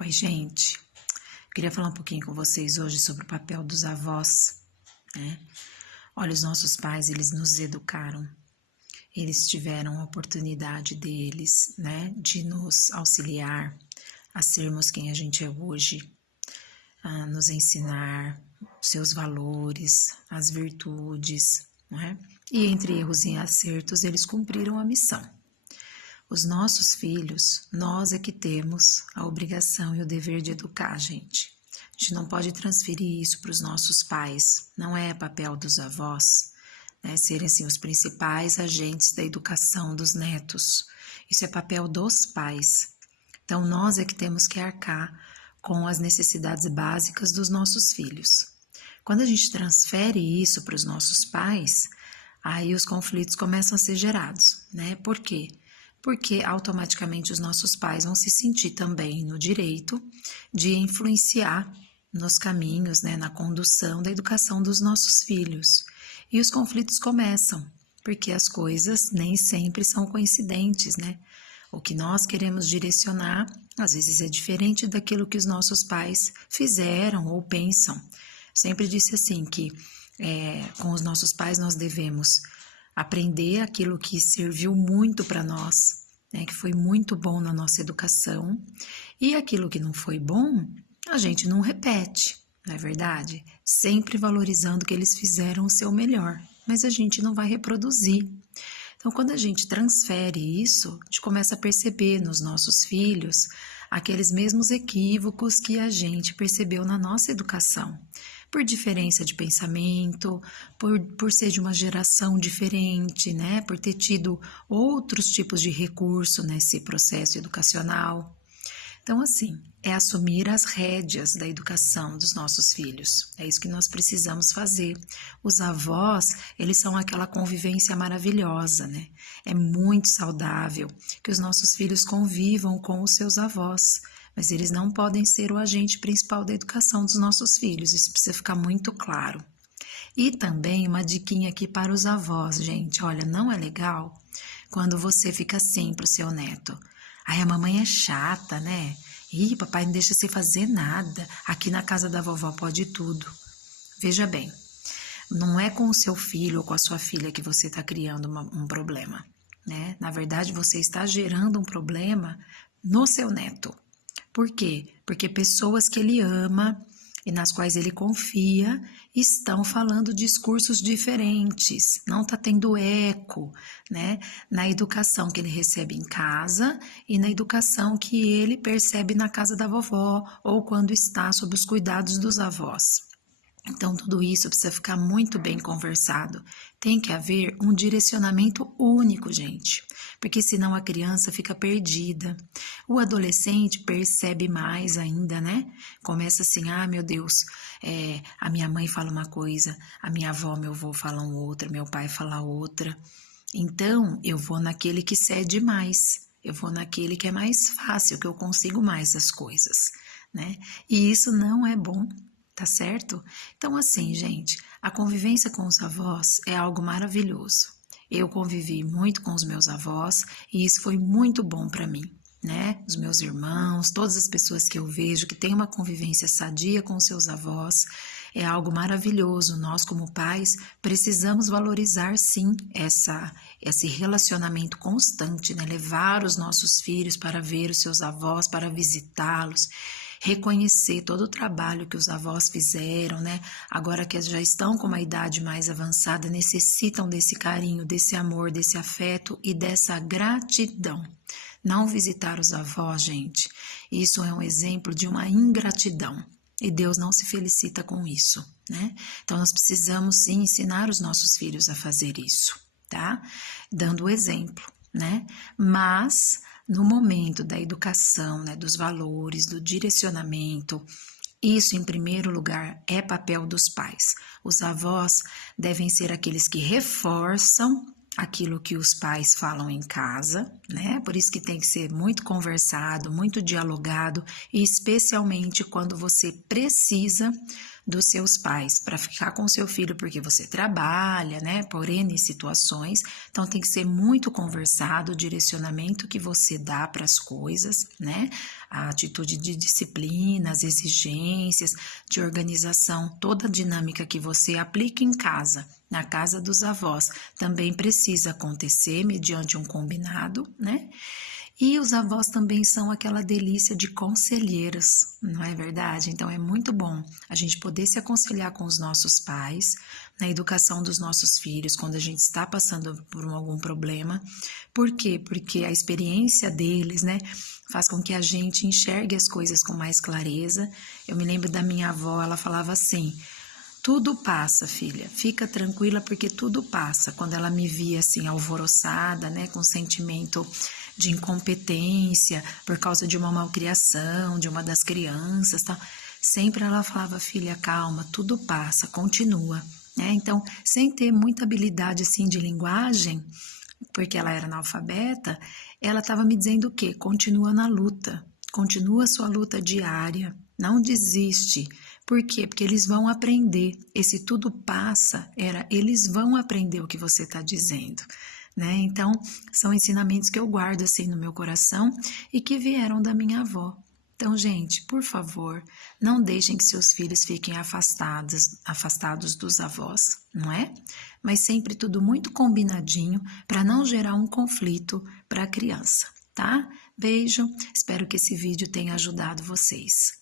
Oi, gente. Queria falar um pouquinho com vocês hoje sobre o papel dos avós, né? Olha, os nossos pais, eles nos educaram. Eles tiveram a oportunidade deles, né, de nos auxiliar a sermos quem a gente é hoje, a nos ensinar seus valores, as virtudes, né? E entre erros e acertos, eles cumpriram a missão. Os nossos filhos, nós é que temos a obrigação e o dever de educar, gente. A gente não pode transferir isso para os nossos pais, não é papel dos avós, né, serem assim os principais agentes da educação dos netos. Isso é papel dos pais. Então, nós é que temos que arcar com as necessidades básicas dos nossos filhos. Quando a gente transfere isso para os nossos pais, aí os conflitos começam a ser gerados, né? Por quê? Porque automaticamente os nossos pais vão se sentir também no direito de influenciar nos caminhos, né, na condução da educação dos nossos filhos. E os conflitos começam, porque as coisas nem sempre são coincidentes, né? O que nós queremos direcionar, às vezes é diferente daquilo que os nossos pais fizeram ou pensam. Sempre disse assim que com os nossos pais nós devemos aprender aquilo que serviu muito para nós, né, que foi muito bom na nossa educação, e aquilo que não foi bom, a gente não repete, não é verdade? Sempre valorizando que eles fizeram o seu melhor, mas a gente não vai reproduzir. Então, quando a gente transfere isso, a gente começa a perceber nos nossos filhos aqueles mesmos equívocos que a gente percebeu na nossa educação. Por diferença de pensamento, por ser de uma geração diferente, né? Por ter tido outros tipos de recurso nesse processo educacional. Então, assim, é assumir as rédeas da educação dos nossos filhos. É isso que nós precisamos fazer. Os avós, eles são aquela convivência maravilhosa, né? É muito saudável que os nossos filhos convivam com os seus avós, mas eles não podem ser o agente principal da educação dos nossos filhos. Isso precisa ficar muito claro. E também uma diquinha aqui para os avós, gente. Olha, não é legal quando você fica assim para o seu neto. Ai, a mamãe é chata, né? Ih, papai não deixa você fazer nada. Aqui na casa da vovó pode tudo. Veja bem, não é com o seu filho ou com a sua filha que você está criando um problema, né? Na verdade, você está gerando um problema no seu neto. Por quê? Porque pessoas que ele ama e nas quais ele confia estão falando discursos diferentes, não está tendo eco, né, na educação que ele recebe em casa e na educação que ele percebe na casa da vovó ou quando está sob os cuidados dos avós. Então, tudo isso precisa ficar muito bem conversado. Tem que haver um direcionamento único, gente, porque senão a criança fica perdida. O adolescente percebe mais ainda, né? Começa assim, ah, meu Deus, a minha mãe fala uma coisa, a minha avó, meu avô falam outra, meu pai fala outra. Então, eu vou naquele que cede mais, eu vou naquele que é mais fácil, que eu consigo mais as coisas, né? E isso não é bom. Tá certo? Então, assim, gente, a convivência com os avós é algo maravilhoso. Eu convivi muito com os meus avós e isso foi muito bom para mim, né? Os meus irmãos, todas as pessoas que eu vejo que têm uma convivência sadia com os seus avós, é algo maravilhoso. Nós, como pais, precisamos valorizar, sim, esse relacionamento constante, né? Levar os nossos filhos para ver os seus avós, para visitá-los, reconhecer todo o trabalho que os avós fizeram, né? Agora que já estão com uma idade mais avançada, necessitam desse carinho, desse amor, desse afeto e dessa gratidão. Não visitar os avós, gente, isso é um exemplo de uma ingratidão. E Deus não se felicita com isso, né? Então, nós precisamos, sim, ensinar os nossos filhos a fazer isso, tá? Dando o exemplo, né? Mas no momento da educação, né, dos valores, do direcionamento, isso, em primeiro lugar, é papel dos pais. Os avós devem ser aqueles que reforçam aquilo que os pais falam em casa, né? Por isso que tem que ser muito conversado, muito dialogado, e especialmente quando você precisa dos seus pais para ficar com seu filho, porque você trabalha, né, por N situações. Então tem que ser muito conversado o direcionamento que você dá para as coisas, né? a atitude de disciplina, as exigências, de organização, toda a dinâmica que você aplica em casa, na casa dos avós, também precisa acontecer mediante um combinado, né? E os avós também são aquela delícia de conselheiros, não é verdade? Então é muito bom a gente poder se aconselhar com os nossos pais, na educação dos nossos filhos, quando a gente está passando por algum problema. Por quê? Porque a experiência deles, né, faz com que a gente enxergue as coisas com mais clareza. Eu me lembro da minha avó, ela falava assim: tudo passa, filha, fica tranquila porque tudo passa. Quando ela me via assim alvoroçada, né, com sentimento de incompetência por causa de uma malcriação de uma das crianças, tá? Sempre ela falava: filha, calma, tudo passa, continua, né? Então, sem ter muita habilidade assim de linguagem, porque ela era analfabeta, ela estava me dizendo o quê? Continua na luta, continua a sua luta diária, não desiste. Por quê? Porque eles vão aprender. Esse tudo passa, eles vão aprender o que você está dizendo, né? Então, são ensinamentos que eu guardo assim no meu coração e que vieram da minha avó. Então, gente, por favor, não deixem que seus filhos fiquem afastados dos avós, não é? Mas sempre tudo muito combinadinho para não gerar um conflito para a criança, tá? Beijo, espero que esse vídeo tenha ajudado vocês.